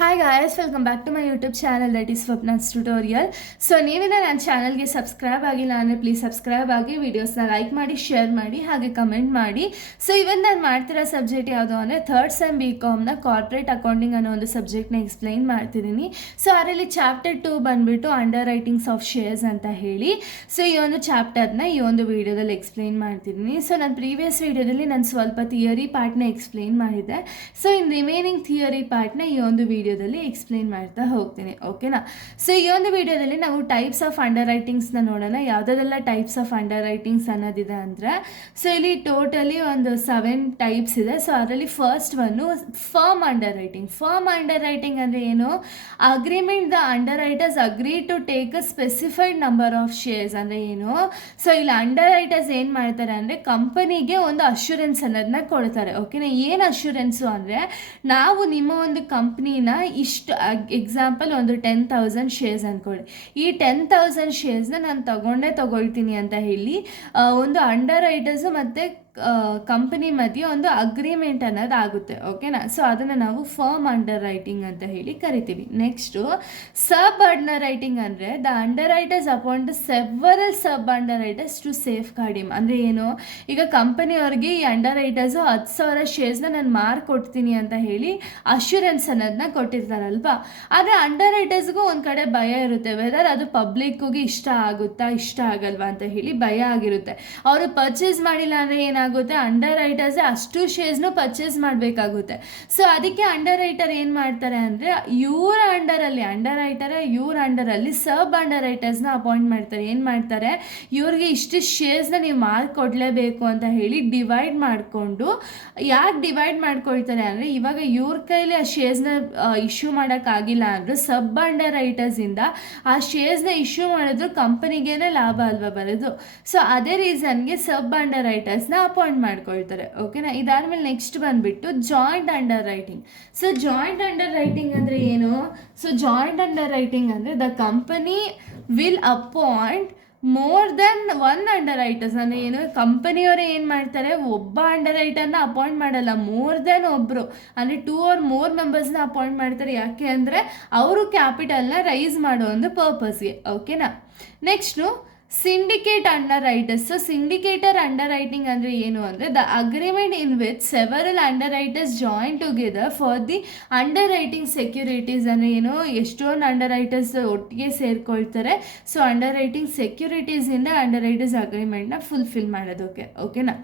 Hi guys, welcome back to my YouTube channel that is Swapna's Tutorial. So ನೀವಿನ ನನ್ನ ಚಾನಲ್ಗೆ subscribe ಆಗಿಲ್ಲ ಅಂದರೆ please subscribe ಆಗಿ ವಿಡಿಯೋಸ್ನ like ಮಾಡಿ ಶೇರ್ ಮಾಡಿ ಹಾಗೆ ಕಮೆಂಟ್ ಮಾಡಿ. ಸೊ ಇವತ್ತು ನಾನು ಮಾಡ್ತಿರೋ ಸಬ್ಜೆಕ್ಟ್ ಯಾವುದು ಅಂದರೆ ಥರ್ಡ್ ಸೆಮ್ BComನ ಕಾರ್ಪೊರೇಟ್ ಅಕೌಂಟಿಂಗ್ ಅನ್ನೋ ಒಂದು ಸಬ್ಜೆಕ್ಟ್ನ ಎಕ್ಸ್ಪ್ಲೈನ್ ಮಾಡ್ತಿದ್ದೀನಿ. ಸೊ ಅದರಲ್ಲಿ ಚಾಪ್ಟರ್ 2 ಬಂದುಬಿಟ್ಟು ಅಂಡರ್ ರೈಟಿಂಗ್ಸ್ ಆಫ್ ಶೇರ್ಸ್ ಅಂತ ಹೇಳಿ. ಸೊ ಈ ಒಂದು ಚಾಪ್ಟರ್ನ ಈ ಒಂದು ವಿಡಿಯೋದಲ್ಲಿ ಎಕ್ಸ್ಪ್ಲೈನ್ ಮಾಡ್ತಿದ್ದೀನಿ. ಸೊ ನಾನು ಪ್ರೀವಿಯಸ್ ವಿಡಿಯೋದಲ್ಲಿ ನಾನು ಸ್ವಲ್ಪ ಥಿಯರಿ ಪಾರ್ಟ್ನ ಎಕ್ಸ್ಪ್ಲೈನ್ ಮಾಡಿದ್ದೆ. ಸೊ ಇನ್ ರಿಮೈನಿಂಗ್ ಥಿಯರಿ ಪಾರ್ಟ್ನ ಈ ಒಂದು ವಿಡಿಯೋದಲ್ಲಿ ಎಕ್ಸ್ಪ್ಲೈನ್ ಮಾಡ್ತಾ ಹೋಗ್ತೀನಿ, ಓಕೆನಾ. ಸೊ ಈ ಒಂದು ವಿಡಿಯೋದಲ್ಲಿ ನಾವು ಟೈಪ್ಸ್ ಆಫ್ ಅಂಡರ್ ರೈಟಿಂಗ್ಸ್ನ ನೋಡೋಣ. ಯಾವುದೆಲ್ಲ ಟೈಪ್ಸ್ ಆಫ್ ಅಂಡರ್ ರೈಟಿಂಗ್ಸ್ ಅನ್ನೋದಿದೆ ಅಂದರೆ, ಸೊ ಇಲ್ಲಿ ಟೋಟಲಿ ಒಂದು 7 ಟೈಪ್ಸ್ ಇದೆ. ಸೊ ಅದರಲ್ಲಿ ಫಸ್ಟ್ ಒಂದು firm underwriting. Firm underwriting ಅಂದರೆ ಏನು? Agreement the underwriters agree to take a specified number of shares ಅಂದರೆ ಏನು? ಸೊ ಇಲ್ಲಿ ಅಂಡರ್ ರೈಟರ್ಸ್ ಏನು ಮಾಡ್ತಾರೆ ಅಂದರೆ ಕಂಪನಿಗೆ ಒಂದು ಅಶ್ಯೂರೆನ್ಸ್ ಅನ್ನೋದನ್ನ ಕೊಡ್ತಾರೆ, ಓಕೆನಾ. ಏನು ಅಶ್ಯೂರೆನ್ಸು ಅಂದರೆ, ನಾವು ನಿಮ್ಮ ಒಂದು ಕಂಪ್ನಿನ ಇಷ್ಟು ಎಕ್ಸಾಂಪಲ್ ಒಂದು 10,000 ಶೇರ್ಸ್ ಅಂದ್ಕೊಳ್ಳಿ. ಈ 10,000 ಶೇರ್ಸ್ನ ನಾನು ತಗೊಳ್ತೀನಿ ಅಂತ ಹೇಳಿ ಒಂದು ಅಂಡರ್ ರೈಟರ್ಸು ಮತ್ತು ಕಂಪನಿ ಮಧ್ಯೆ ಒಂದು ಅಗ್ರಿಮೆಂಟ್ ಅನ್ನೋದು ಆಗುತ್ತೆ, ಓಕೆನಾ. ಸೊ ಅದನ್ನು ನಾವು ಫರ್ಮ್ ಅಂಡರ್ ರೈಟಿಂಗ್ ಅಂತ ಹೇಳಿ ಕರಿತೀವಿ. ನೆಕ್ಸ್ಟು ಸಬ್ ಅಂಡರ್ ರೈಟಿಂಗ್ ಅಂದರೆ the underwriters appoint several sub underwriters to safeguard him. ಅಂದರೆ ಏನು? ಈಗ ಕಂಪನಿಯವ್ರಿಗೆ ಈ ಅಂಡರ್ ರೈಟರ್ಸು 10,000 ಶೇರ್ಸ್ನ ನಾನು ಮಾರ್ಕೊಡ್ತೀನಿ ಅಂತ ಹೇಳಿ ಅಶ್ಯೂರೆನ್ಸ್ ಅನ್ನೋದನ್ನ ಕೊಟ್ಟಿರ್ತಾರಲ್ವಾ. ಆದರೆ ಅಂಡರ್ ರೈಟರ್ಸ್ಗೂ ಒಂದು ಕಡೆ ಭಯ ಇರುತ್ತೆ, ವೆದರ್ ಅದು ಪಬ್ಲಿಕ್ಕಿಗೆ ಇಷ್ಟ ಆಗುತ್ತಾ ಇಷ್ಟ ಆಗಲ್ವಾ ಅಂತ ಹೇಳಿ ಭಯ ಆಗಿರುತ್ತೆ. ಅವರು ಪರ್ಚೇಸ್ ಮಾಡಿಲ್ಲ ಅಂದರೆ ಏನಾಗುತ್ತೆ, ಅಂಡರ್ ರೈಟರ್ಸ್ ಅಷ್ಟು ಶೇರ್ಸ್ನು ಪರ್ಚೇಸ್ ಮಾಡಬೇಕಾಗುತ್ತೆ. ಸೊ ಅದಕ್ಕೆ ಅಂಡರ್ ರೈಟರ್ ಏನು ಮಾಡ್ತಾರೆ ಅಂದರೆ ಇವ್ರ ಅಂಡರಲ್ಲಿ ಸಬ್ ಅಂಡರ್ ರೈಟರ್ಸ್ನ ಅಪಾಯಿಂಟ್ ಮಾಡ್ತಾರೆ. ಏನು ಮಾಡ್ತಾರೆ, ಇವ್ರಿಗೆ ಇಷ್ಟು ಶೇರ್ಸ್ನ ನೀವು ಮಾರ್ಕೊಡ್ಲೇಬೇಕು ಅಂತ ಹೇಳಿ ಡಿವೈಡ್ ಮಾಡಿಕೊಂಡು, ಯಾಕೆ ಡಿವೈಡ್ ಮಾಡ್ಕೊಳ್ತಾರೆ ಅಂದರೆ, ಇವಾಗ ಇವ್ರ ಕೈಲಿ ಆ ಶೇರ್ಸ್ನ ಇಶ್ಯೂ ಮಾಡೋಕ್ಕಾಗಿಲ್ಲ ಅಂದರೂ ಸಬ್ ಅಂಡರ್ ರೈಟರ್ಸಿಂದ ಆ ಶೇರ್ಸ್ನ ಇಶ್ಯೂ ಮಾಡಿದ್ರು ಕಂಪನಿಗೇನೆ ಲಾಭ ಅಲ್ವಾ ಬರೋದು. ಸೊ ಅದೇ ರೀಸನ್ಗೆ ಸಬ್ ಅಂಡರ್ ರೈಟರ್ಸ್ನ ಅಪಾಯಿಂಟ್ ಮಾಡ್ಕೊಳ್ತಾರೆ, ಓಕೆನಾ. ಇದಾದ್ಮೇಲೆ ನೆಕ್ಸ್ಟ್ ಬಂದುಬಿಟ್ಟು joint under writing. So joint under writing ಅಂದರೆ ಏನು? ಸೊ ಜಾಯಿಂಟ್ ಅಂಡರ್ ರೈಟಿಂಗ್ ಅಂದರೆ the company will appoint more than 1 under writers. ಅಂದರೆ ಏನು? ಕಂಪನಿಯವರು ಏನು ಮಾಡ್ತಾರೆ, ಒಬ್ಬ ಅಂಡರ್ ರೈಟರ್ನ ಅಪಾಯಿಂಟ್ ಮಾಡಲ್ಲ, ಮೋರ್ ದೆನ್ ಒಬ್ಬರು ಅಂದರೆ 2 or more ಮೆಂಬರ್ಸ್ನ ಅಪಾಯಿಂಟ್ ಮಾಡ್ತಾರೆ. ಯಾಕೆ ಅಂದರೆ ಅವರು ಕ್ಯಾಪಿಟಲ್ನ ರೈಸ್ ಮಾಡೋ ಒಂದು ಪರ್ಪಸ್ಗೆ, ಓಕೆನಾ. Next syndicate underwriters. So syndicator underwriting ಅಂದರೆ ಏನು ಅಂದರೆ the agreement in which several underwriters join together for the underwriting securities. ಅಂದರೆ ಏನು? ಎಷ್ಟೊಂದು ಅಂಡರ್ ರೈಟರ್ಸ್ ಒಟ್ಟಿಗೆ ಸೇರ್ಕೊಳ್ತಾರೆ. ಸೊ ಅಂಡರ್ ರೈಟಿಂಗ್ ಸೆಕ್ಯೂರಿಟೀಸಿಂದ ಅಂಡರ್ ರೈಟರ್ಸ್ ಅಗ್ರಿಮೆಂಟ್ನ ಫುಲ್ಫಿಲ್ ಮಾಡೋದಕ್ಕೆ, ಓಕೆನಾ.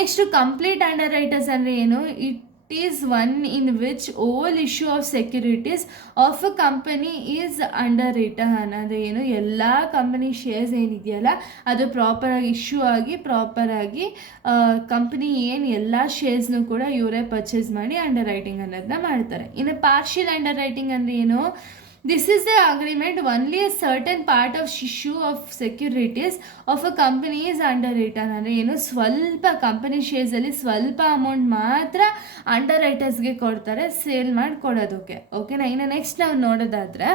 ನೆಕ್ಸ್ಟು ಕಂಪ್ಲೀಟ್ ಅಂಡರ್ ರೈಟರ್ಸ್ ಅಂದರೆ ಏನು? It is one in which all issue of securities of a company is underwritten. ಅಂದರೆ ಏನು? ಎಲ್ಲ ಕಂಪನಿ ಶೇರ್ಸ್ ಏನಿದೆಯಲ್ಲ ಅದು ಪ್ರಾಪರಾಗಿ ಇಶ್ಯೂ ಆಗಿ ಪ್ರಾಪರಾಗಿ ಕಂಪ್ನಿ ಏನು ಎಲ್ಲ ಶೇರ್ಸ್ನು ಕೂಡ ಇವರೇ ಪರ್ಚೇಸ್ ಮಾಡಿ ಅಂಡರ್ ರೈಟಿಂಗ್ ಅನ್ನೋದನ್ನ ಮಾಡ್ತಾರೆ. ಇನ್ನು ಪಾರ್ಷಿಯಲ್ ಅಂಡರ್ ರೈಟಿಂಗ್ ಅಂದರೆ ಏನು? This is the agreement only a certain part of issue of securities of a company is underwritten. ಅಂದರೆ ಏನು? ಸ್ವಲ್ಪ ಕಂಪನಿ ಶೇರ್ಸಲ್ಲಿ ಸ್ವಲ್ಪ ಅಮೌಂಟ್ ಮಾತ್ರ ಅಂಡರ್ ರೈಟರ್ಸ್ಗೆ ಕೊಡ್ತಾರೆ ಸೇಲ್ ಮಾಡಿ ಕೊಡೋದಕ್ಕೆ, ಓಕೆನಾ. ಇನ್ನು ನೆಕ್ಸ್ಟ್ ನಾವು ನೋಡೋದಾದರೆ,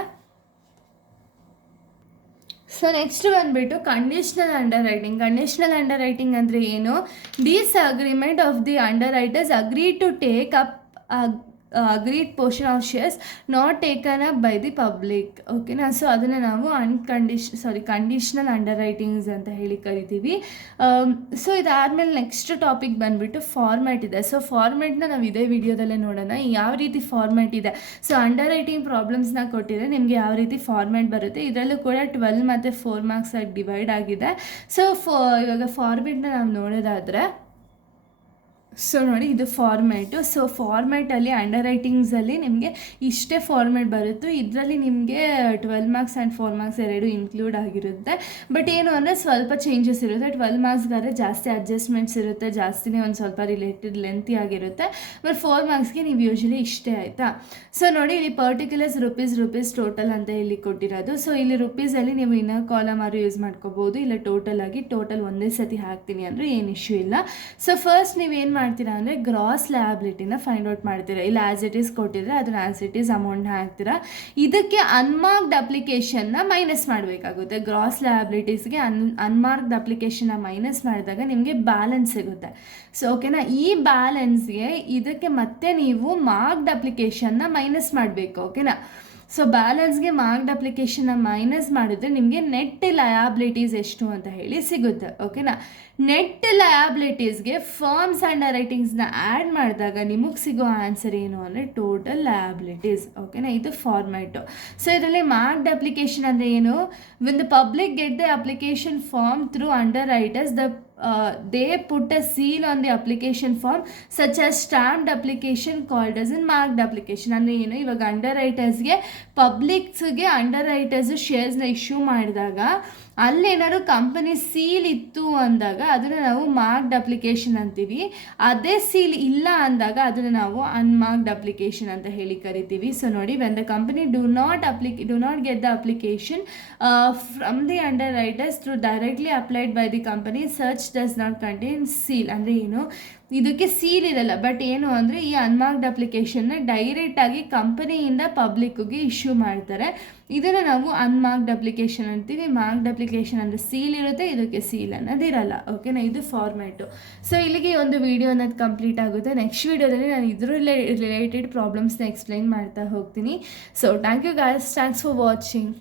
ಸೊ ನೆಕ್ಸ್ಟ್ ಬಂದುಬಿಟ್ಟು conditional underwriting. Conditional underwriting ಅಂದರೆ ಏನು? This agreement of the underwriters agree to take up agreed portion of shares not taken up by the public, ಓಕೆನಾ. ಸೊ ಅದನ್ನು ನಾವು ಕಂಡೀಷ್ನಲ್ ಅಂಡರ್ ರೈಟಿಂಗ್ಸ್ ಅಂತ ಹೇಳಿ ಕರಿತೀವಿ. So ಇದಾದಮೇಲೆ next topic ಬಂದುಬಿಟ್ಟು ಫಾರ್ಮ್ಯಾಟ್ ಇದೆ. ಸೊ ಫಾರ್ಮ್ಯಾಟ್ನ ನಾವು ಇದೇ ವಿಡಿಯೋದಲ್ಲೇ ನೋಡೋಣ ಯಾವ ರೀತಿ ಫಾರ್ಮ್ಯಾಟ್ ಇದೆ. ಸೊ ಅಂಡರ್ ರೈಟಿಂಗ್ ಪ್ರಾಬ್ಲಮ್ಸ್ನ ಕೊಟ್ಟಿದ್ರೆ ನಿಮಗೆ ಯಾವ ರೀತಿ ಫಾರ್ಮ್ಯಾಟ್ ಬರುತ್ತೆ. ಇದರಲ್ಲೂ ಕೂಡ 12 ಮತ್ತು 4 ಮಾರ್ಕ್ಸ್ ಆಗಿ ಡಿವೈಡ್ ಆಗಿದೆ. ಸೊ ಇವಾಗ ಫಾರ್ಮ್ಯಾಟ್ನ ನಾವು ನೋಡೋದಾದರೆ, ಸೊ ನೋಡಿ ಇದು ಫಾರ್ಮ್ಯಾಟು. ಸೊ ಫಾರ್ಮ್ಯಾಟಲ್ಲಿ ಅಂಡರ್ ರೈಟಿಂಗ್ಸಲ್ಲಿ ನಿಮಗೆ ಇಷ್ಟೇ ಫಾರ್ಮ್ಯಾಟ್ ಬರುತ್ತೆ. ಇದರಲ್ಲಿ ನಿಮಗೆ 12 ಮಾರ್ಕ್ಸ್ ಆ್ಯಂಡ್ 4 ಮಾರ್ಕ್ಸ್ ಎರಡು ಇನ್ಕ್ಲೂಡ್ ಆಗಿರುತ್ತೆ. ಬಟ್ ಏನು ಅಂದರೆ ಸ್ವಲ್ಪ ಚೇಂಜಸ್ ಇರುತ್ತೆ. 12 ಮಾರ್ಕ್ಸ್ಗಾದ್ರೆ ಜಾಸ್ತಿ ಅಡ್ಜಸ್ಟ್ಮೆಂಟ್ಸ್ ಇರುತ್ತೆ, ಜಾಸ್ತಿನೇ ಒಂದು ಸ್ವಲ್ಪ ರಿಲೇಟೆಡ್ ಲೆಂತಿ ಆಗಿರುತ್ತೆ. ಬಟ್ 4 ಮಾರ್ಕ್ಸ್ಗೆ ನೀವು ಯೂಶ್ವಲಿ ಇಷ್ಟೇ, ಆಯಿತಾ. ಸೊ ನೋಡಿ ಇಲ್ಲಿ ಪರ್ಟಿಕ್ಯುಲರ್ಸ್ ರುಪೀಸ್ ಟೋಟಲ್ ಅಂತ ಇಲ್ಲಿ ಕೊಟ್ಟಿರೋದು. ಸೊ ಇಲ್ಲಿ ರುಪೀಸಲ್ಲಿ ನೀವು ಇನ್ನರ್ ಕಾಲಮ್ ಆರು ಯೂಸ್ ಮಾಡ್ಕೋಬೋದು, ಇಲ್ಲ ಟೋಟಲ್ ಒಂದೇ ಸತಿ ಹಾಕ್ತೀನಿ ಅಂದರೆ ಏನು ಇಶ್ಯೂ ಇಲ್ಲ. ಸೊ ಫಸ್ಟ್ ನೀವೇನು ಮಾಡ್ತೀರಾ ಅಂದರೆ ಗ್ರಾಸ್ ಲಯಬಿಲಿಟಿನ ಫೈಂಡ್ ಔಟ್ ಮಾಡ್ತೀರಾ. ಇಲ್ಲಿ ಆ್ಯಸ್ ಇಟ್ ಈಸ್ ಕೊಟ್ಟಿದ್ರೆ ಅದನ್ನ ಆ್ಯಸ್ ಇಟ್ ಈಸ್ ಅಮೌಂಟ್ನ ಹಾಕ್ತೀರಾ. ಇದಕ್ಕೆ ಅನ್ಮಾರ್ಕ್ಡ್ ಅಪ್ಲಿಕೇಶನ್ನ ಮೈನಸ್ ಮಾಡಬೇಕಾಗುತ್ತೆ. ಗ್ರಾಸ್ ಲಯಬಿಲಿಟೀಸ್ಗೆ ಅನ್ಮಾರ್ಕ್ಡ್ ಅಪ್ಲಿಕೇಶನ್ನ ಮೈನಸ್ ಮಾಡಿದಾಗ ನಿಮಗೆ ಬ್ಯಾಲೆನ್ಸ್ ಸಿಗುತ್ತೆ. ಸೊ ಓಕೆನಾ, ಈ ಬ್ಯಾಲೆನ್ಸ್ಗೆ ಇದಕ್ಕೆ ಮತ್ತೆ ನೀವು ಮಾರ್ಕ್ಡ್ ಅಪ್ಲಿಕೇಶನ್ನ ಮೈನಸ್ ಮಾಡಬೇಕು. ಓಕೆನಾ, ಸೊ ಬ್ಯಾಲೆನ್ಸ್ಗೆ ಮಾರ್ಕ್ಡ್ ಅಪ್ಲಿಕೇಶನ್ನ ಮೈನಸ್ ಮಾಡಿದ್ರೆ ನಿಮಗೆ ನೆಟ್ ಲಯಾಬಿಲಿಟೀಸ್ ಎಷ್ಟು ಅಂತ ಹೇಳಿ ಸಿಗುತ್ತೆ. ಓಕೆನಾ, ನೆಟ್ ಲಯಾಬಿಲಿಟೀಸ್ಗೆ ಫರ್ಮ್ಸ್ ಅಂಡರ್ ರೈಟಿಂಗ್ಸ್ನ ಆ್ಯಡ್ ಮಾಡಿದಾಗ ನಿಮಗೆ ಸಿಗೋ ಆನ್ಸರ್ ಏನು ಅಂದರೆ ಟೋಟಲ್ ಲಯಾಬಿಲಿಟೀಸ್. ಓಕೆನಾ, ಇದು ಫಾರ್ಮ್ಯಾಟು. ಸೊ ಇದರಲ್ಲಿ ಮಾರ್ಕ್ಡ್ ಅಪ್ಲಿಕೇಶನ್ ಅಂದರೆ ಏನು? When the public get the application form through underwriters, they put a seal on the application form such as stamped application called as in marked application. ಅಂದರೆ ಏನು, ಇವಾಗ under ರೈಟರ್ಸ್ಗೆ ಪಬ್ಲಿಕ್ಸ್ಗೆ under writers ಶೇರ್ಸ್ನ issue ಮಾಡಿದಾಗ ಅಲ್ಲೇನಾದ್ರು company seal ಇತ್ತು ಅಂದಾಗ ಅದನ್ನು ನಾವು marked application ಅಂತೀವಿ. ಅದೇ ಸೀಲ್ ಇಲ್ಲ ಅಂದಾಗ ಅದನ್ನು ನಾವು ಅನ್ಮಾರ್ಕ್ಡ್ ಅಪ್ಲಿಕೇಶನ್ ಅಂತ ಹೇಳಿ ಕರಿತೀವಿ. ಸೊ ನೋಡಿ, when the company do not get the application from the under writers through directly applied by the company search does not contain seal. ಅಂದರೆ ಏನು, ಇದಕ್ಕೆ ಸೀಲ್ ಇರಲ್ಲ, ಬಟ್ ಏನು ಅಂದರೆ ಈ ಅನ್ಮಾರ್ಕ್ಡ್ ಅಪ್ಲಿಕೇಶನ್ನ ಡೈರೆಕ್ಟಾಗಿ ಕಂಪನಿಯಿಂದ ಪಬ್ಲಿಕ್ಗೆ ಇಶ್ಯೂ ಮಾಡ್ತಾರೆ. ಇದನ್ನು ನಾವು ಅನ್ಮಾರ್ಕ್ಡ್ ಅಪ್ಲಿಕೇಶನ್ ಅಂತೀವಿ. ಮಾರ್ಕ್ಡ್ ಅಪ್ಲಿಕೇಶನ್ ಅಂದರೆ ಸೀಲ್ ಇರುತ್ತೆ, ಇದಕ್ಕೆ ಸೀಲ್ ಅನ್ನೋದಿರಲ್ಲ. ಓಕೆನಾ, ಇದು ಫಾರ್ಮ್ಯಾಟು. ಸೊ ಇಲ್ಲಿಗೆ ಒಂದು ವಿಡಿಯೋ ಅನ್ನೋದು ಕಂಪ್ಲೀಟ್ ಆಗುತ್ತೆ. ನೆಕ್ಸ್ಟ್ ವಿಡಿಯೋದಲ್ಲಿ ನಾನು ಇದ್ರ ರಿಲೇಟೆಡ್ ಪ್ರಾಬ್ಲಮ್ಸ್ನ ಎಕ್ಸ್ಪ್ಲೈನ್ ಮಾಡ್ತಾ ಹೋಗ್ತೀನಿ. So thank you guys, thanks for watching.